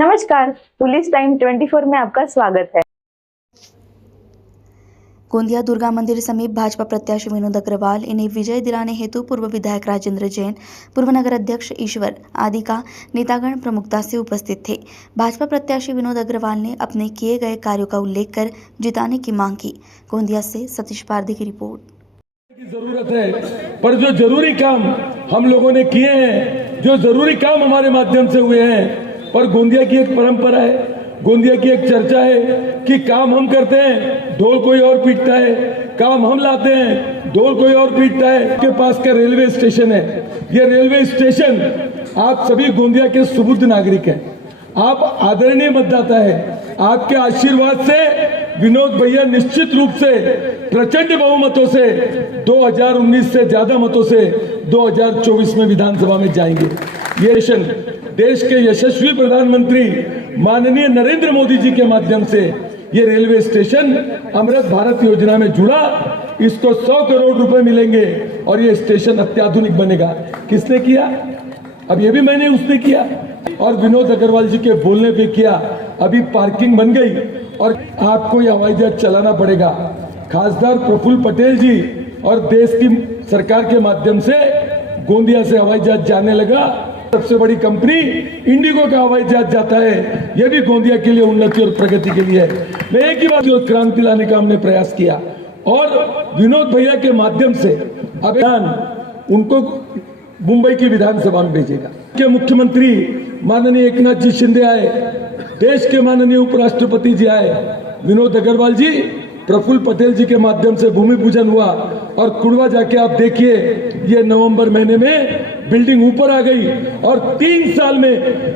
नमस्कार, police time 24 में आपका स्वागत है। गोंदिया दुर्गा मंदिर समीप भाजपा प्रत्याशी विनोद अग्रवाल इन्हें विजय दिलाने हेतु पूर्व विधायक राजेंद्र जैन, पूर्व नगर अध्यक्ष ईश्वर आदि का नेतागण प्रमुखता से उपस्थित थे। भाजपा प्रत्याशी विनोद अग्रवाल ने अपने किए गए कार्यों का उल्लेख कर जिताने की मांग की। गोंदिया से सतीश पारधी की रिपोर्ट। जरूरत है, पर जो जरूरी काम हम लोगों ने किए हैं, जो जरूरी काम हमारे माध्यम से हुए हैं, पर गोंदिया की एक परंपरा है, गोंदिया की एक चर्चा है कि काम हम करते हैं, ढोल कोई और पीटता है, काम हम लाते हैं, ढोल कोई और पीटता है। आपके पास का रेलवे स्टेशन है, ये रेलवे स्टेशन आप सभी गोंदिया के सुबुद्ध नागरिक हैं, आप आदरणीय मतदाता है। आपके आशीर्वाद से विनोद भैया निश्चित रूप से प्रचंड बहुमतों से 2019 से ज्यादा मतों से 2024 में विधानसभा में जाएंगे। ये मिशन देश के यशस्वी प्रधानमंत्री माननीय नरेंद्र मोदी जी के माध्यम से ये रेलवे स्टेशन अमृत भारत योजना में जुड़ा, इसको 100 करोड़ रुपए मिलेंगे और ये स्टेशन अत्याधुनिक बनेगा। किसने किया? अब ये भी मैंने उसने किया और विनोद अग्रवाल जी के बोलने पे किया। अभी पार्किंग बन गई और आपको ये हवाई जहाज चलाना पड़ेगा। खासदार प्रफुल्ल पटेल जी और देश की सरकार के माध्यम से गोंदिया से हवाई जहाज जाने लगा। सबसे बड़ी कंपनी इंडिगो का हवाई जहाज जाता है। यह भी गोंदिया के लिए उन्नति और प्रगति के लिए है। मैं एक ही बात, क्रांति लाने का हमने प्रयास किया और विनोद भैया के माध्यम से अभियान उनको मुंबई की विधानसभा में भेजेगा। के मुख्यमंत्री माननीय एकनाथ जी शिंदे आए, देश के माननीय उपराष्ट्रपति जी आए, विनोद अग्रवाल जी, प्रफुल्ल पटेल जी के माध्यम से भूमि पूजन हुआ और कुड़वा जाके आप देखिए, ये नवंबर महीने में बिल्डिंग ऊपर आ गई और 3 साल में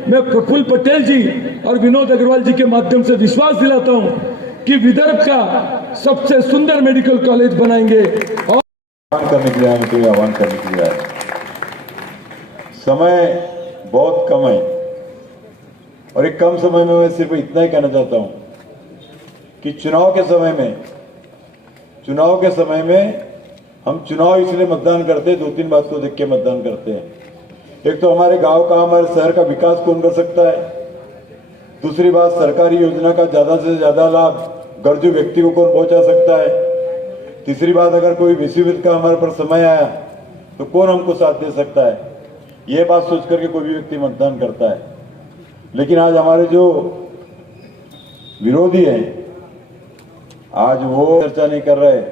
मैं प्रफुल्ल पटेल जी और विनोद अग्रवाल जी के माध्यम से विश्वास दिलाता हूं कि विदर्भ का सबसे सुंदर मेडिकल कॉलेज बनाएंगे। और करने के लिए आह्वान करने के लिए आए। समय बहुत कम है और एक कम समय में मैं सिर्फ इतना ही कहना चाहता हूं कि चुनाव के समय में हम चुनाव इसलिए मतदान करते हैं, 2-3 बात को देख के मतदान करते हैं। एक तो हमारे गांव का, हमारे शहर का विकास कौन कर सकता है। दूसरी बात, सरकारी योजना का ज्यादा से ज्यादा लाभ गरजू व्यक्ति को कौन पहुंचा सकता है। तीसरी बात, अगर कोई मुसीबत का हमारे पर समय आया तो कौन हमको साथ दे सकता है। ये बात सोच करके कोई भी व्यक्ति मतदान करता है। लेकिन आज हमारे जो विरोधी हैं, आज वो चर्चा नहीं कर रहे,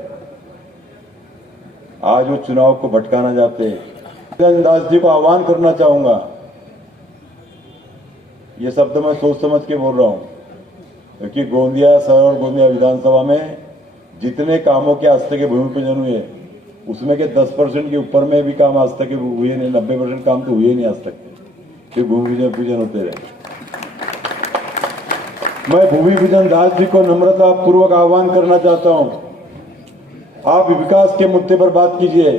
आज वो चुनाव को भटकाना चाहते हैं। दास जी को आह्वान करना चाहूंगा, ये शब्द मैं सोच समझ के बोल रहा हूं, क्योंकि गोंदिया शहर और गोंदिया विधानसभा में जितने कामों के आज तक के भूमि पूजन हुए, उसमें के 10% के ऊपर में भी काम आज तक हुए नहीं। 90% काम तो हुए नहीं आज तक कि भूमि पूजन होते रहे। मैं भूमि पूजन दास जी को नम्रता पूर्वक आह्वान करना चाहता हूं, आप विकास के मुद्दे पर बात कीजिए।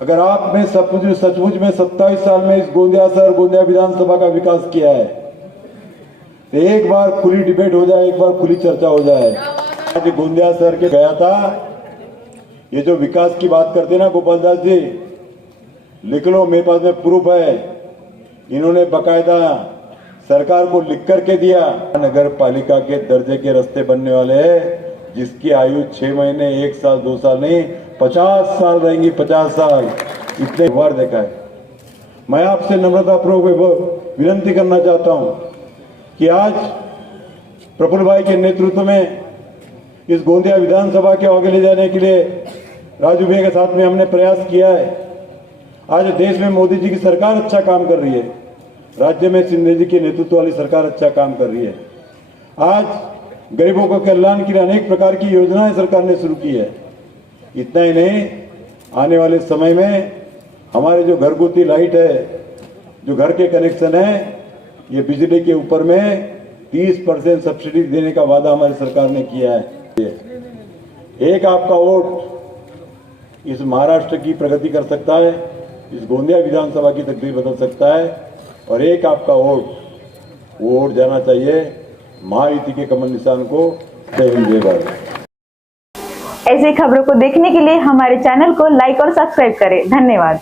अगर आप में सचमुच में 27 साल में इस गोंदिया शहर गोंदिया विधानसभा का विकास किया है तो एक बार खुली डिबेट हो जाए, एक बार खुली चर्चा हो जाए। आज गोंदिया शहर के गया था, ये जो विकास की बात करते ना गोपाल दास जी, लिख लो, मेरे पास में प्रूफ है। इन्होंने बकायदा सरकार को लिख करके दिया, नगर पालिका के दर्जे के रास्ते बनने वाले हैं, जिसकी आयु 6 महीने, 1 साल, 2 साल नहीं, 50 साल रहेंगी। 50 साल इतने बार देखा है। मैं आपसे नम्रतापूर्वक विनती करना चाहता हूं कि आज प्रफुल्ल भाई के नेतृत्व में इस गोंदिया विधानसभा के आगे ले जाने के लिए राजू भैया के साथ में हमने प्रयास किया है। आज देश में मोदी जी की सरकार अच्छा काम कर रही है, राज्य में शिंदे जी के नेतृत्व वाली सरकार अच्छा काम कर रही है। आज गरीबों को कल्याण के लिए अनेक प्रकार की योजनाएं सरकार ने शुरू की है। इतना ही नहीं, आने वाले समय में हमारे जो घरगुती लाइट है, जो घर के कनेक्शन है, ये बिजली के ऊपर में 30% सब्सिडी देने का वादा हमारी सरकार ने किया है। एक आपका वोट इस महाराष्ट्र की प्रगति कर सकता है, इस गोंदिया विधानसभा की तकदीर बदल सकता है, और एक आपका वोट जाना चाहिए महायुति के कमल निशान को। जय हिंद, जय भारत। ऐसी खबरों को देखने के लिए हमारे चैनल को लाइक और सब्सक्राइब करें। धन्यवाद।